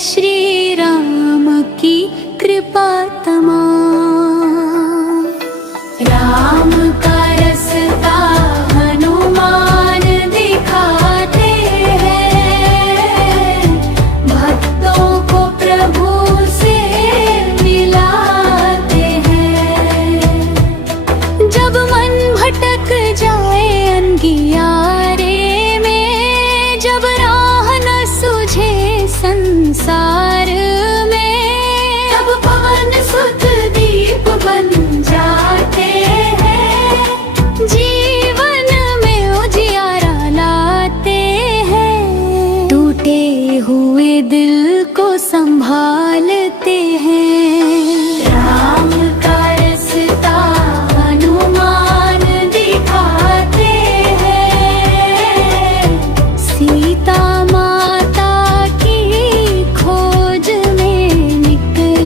श्री राम की कृपा तमाम। राम का रास्ता हनुमान दिखाते हैं, भक्तों को प्रभु से मिलाते हैं। जब मन भटक जाए अनगियारे में, जब राह न सूझे संसार में, तब पवन सुत दीप बन जाते हैं, जीवन में उजियारा लाते हैं। टूटे हुए दिल को संभाल